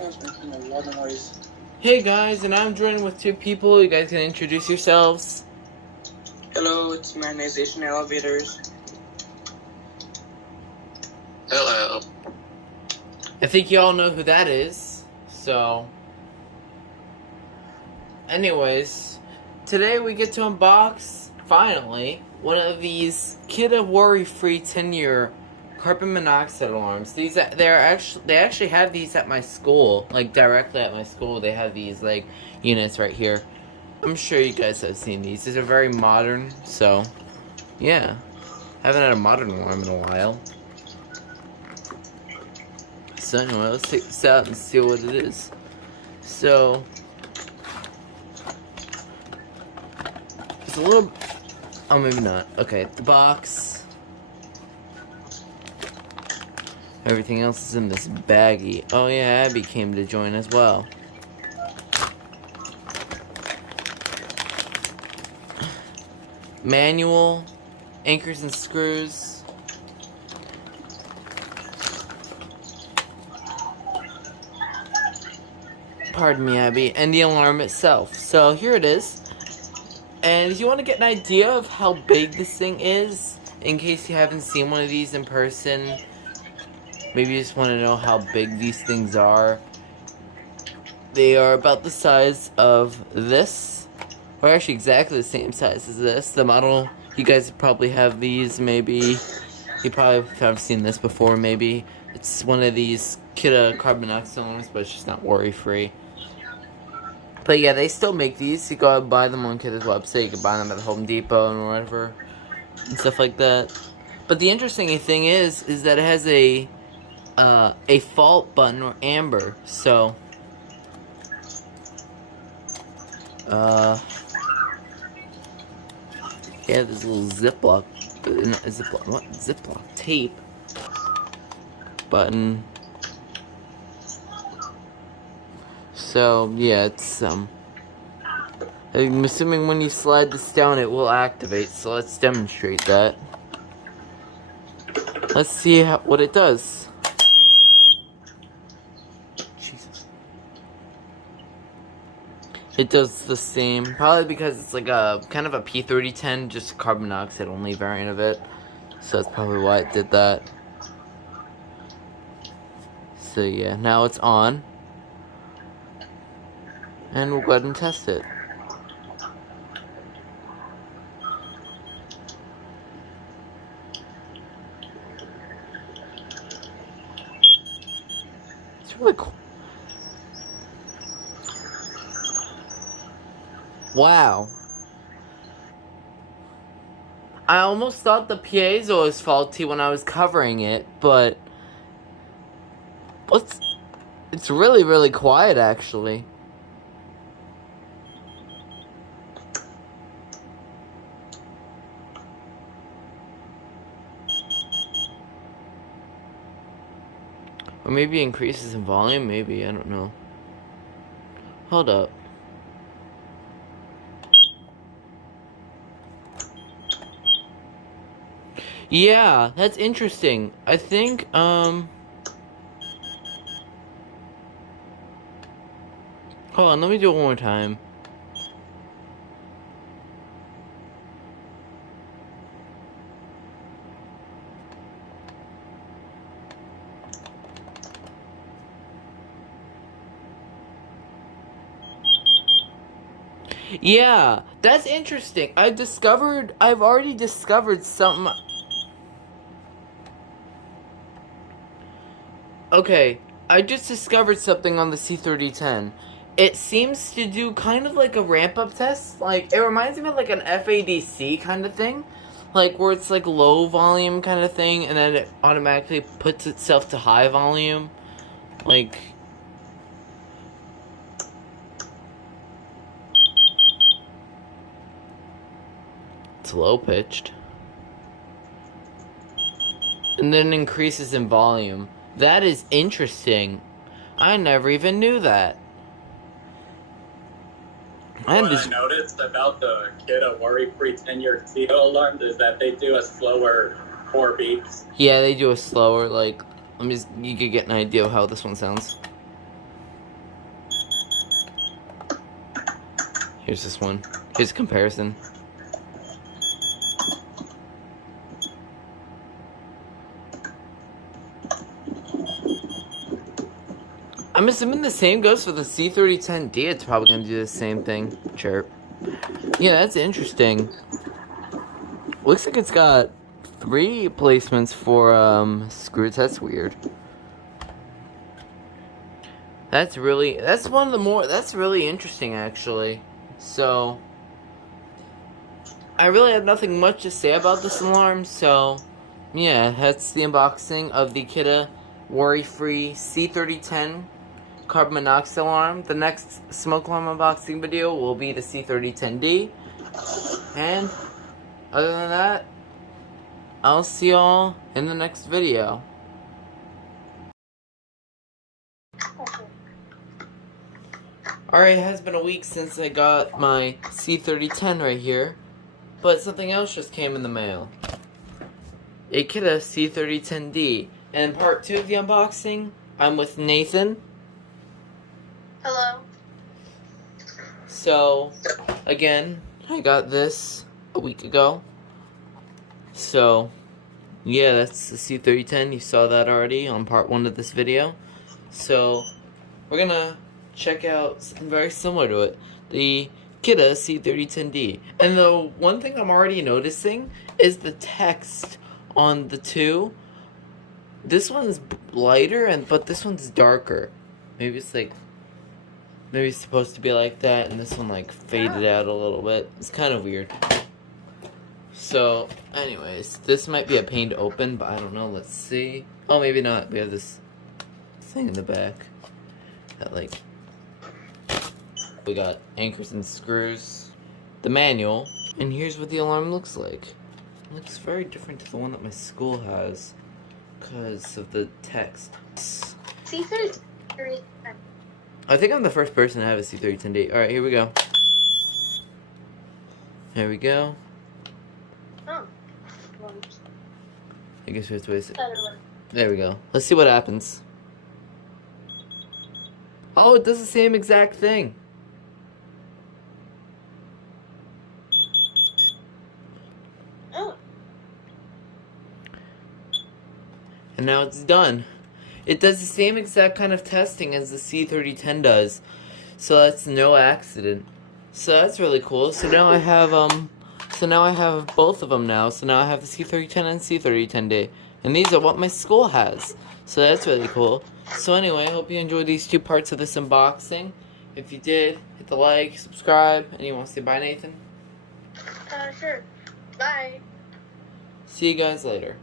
was making a lot of noise. Hey guys, and I'm joined with two people. You guys can introduce yourselves. Hello, it's Manization Elevators. Hello. I think you all know who that is. So, anyways, today we get to unbox, finally, one of these Kidde worry-free 10-year carbon monoxide alarms. They actually have these at my school, like directly at my school. They have these like units right here. I'm sure you guys have seen these. These are very modern, so yeah. Haven't had a modern alarm in a while. So anyway, let's take this out and see what it is. So it's a little, oh maybe not. Okay, the box. Everything else is in this baggie. Oh yeah, Abby came to join as well. Manual, anchors and screws. Pardon me, Abby. And the alarm itself. So here it is. And if you want to get an idea of how big this thing is, in case you haven't seen one of these in person, maybe you just want to know how big these things are. They are about the size of this. Or actually exactly the same size as this. The model, you guys probably have these, maybe. You probably have seen this before, maybe. It's one of these Kidde carbon monoxide alarms, but it's just not worry-free. But yeah, they still make these. You go out and buy them on Kidde's website. You can buy them at the Home Depot and whatever. And stuff like that. But the interesting thing is that it has a fault button or amber. So, yeah, there's a little Ziploc tape button. So yeah, it's I'm assuming when you slide this down, it will activate. So let's demonstrate that. Let's see what it does. Jesus. It does the same, probably because it's like a kind of a C3010, just a carbon monoxide only variant of it. So that's probably why it did that. So yeah, now it's on. And we'll go ahead and test it. It's really cool. Wow. I almost thought the piezo was faulty when I was covering it, but it's really, really quiet actually. Or maybe increases in volume, maybe, I don't know. Hold up. Yeah, that's interesting. I think, hold on, let me do it one more time. Yeah, that's interesting. I've already discovered something. Okay, I just discovered something on the C3010. It seems to do kind of like a ramp-up test. Like, it reminds me of like an FADC kind of thing. Like, where it's like low volume kind of thing, and then it automatically puts itself to high volume. Like, it's low-pitched. And then increases in volume. That is interesting. I never even knew that. What I noticed about the Kidde worry-free 10-year CO alarm is that they do a slower 4 beeps. Yeah, they do a slower, like, you could get an idea of how this one sounds. Here's this one. Here's a comparison. I'm assuming the same goes for the C3010D. It's probably going to do the same thing. Chirp. Yeah, that's interesting. Looks like it's got 3 placements for screws. That's weird. That's really interesting, actually. So, I really have nothing much to say about this alarm, so yeah, that's the unboxing of the Kidde worry-free C3010 carbon monoxide alarm. The next smoke alarm unboxing video will be the C3010D. And other than that, I'll see y'all in the next video. Alright, it has been a week since I got my C3010 right here, but something else just came in the mail. A Kidde C3010D. And in part 2 of the unboxing, I'm with Nathan. Hello. So, again, I got this a week ago. So, yeah, that's the C3010. You saw that already on part 1 of this video. So, we're gonna check out something very similar to it. The Kidde C3010D. And the one thing I'm already noticing is the text on the two. This one's lighter, but this one's darker. Maybe it's supposed to be like that, and this one like faded out a little bit. It's kind of weird. So, anyways, this might be a pain to open, but I don't know. Let's see. Oh, maybe not. We have this thing in the back that we got anchors and screws, the manual, and here's what the alarm looks like. It looks very different to the one that my school has because of the text. C3010. I think I'm the first person to have a C3010D. Alright, here we go. There we go. Oh. I guess we have to wait. There we go. Let's see what happens. Oh, it does the same exact thing. Oh. And now it's done. It does the same exact kind of testing as the C3010 does. So that's no accident. So that's really cool. So now I have both of them now. So now I have the C3010 and C3010D. And these are what my school has. So that's really cool. So anyway, I hope you enjoyed these 2 parts of this unboxing. If you did, hit the like, subscribe, and you want to say bye, Nathan? Sure. Bye. See you guys later.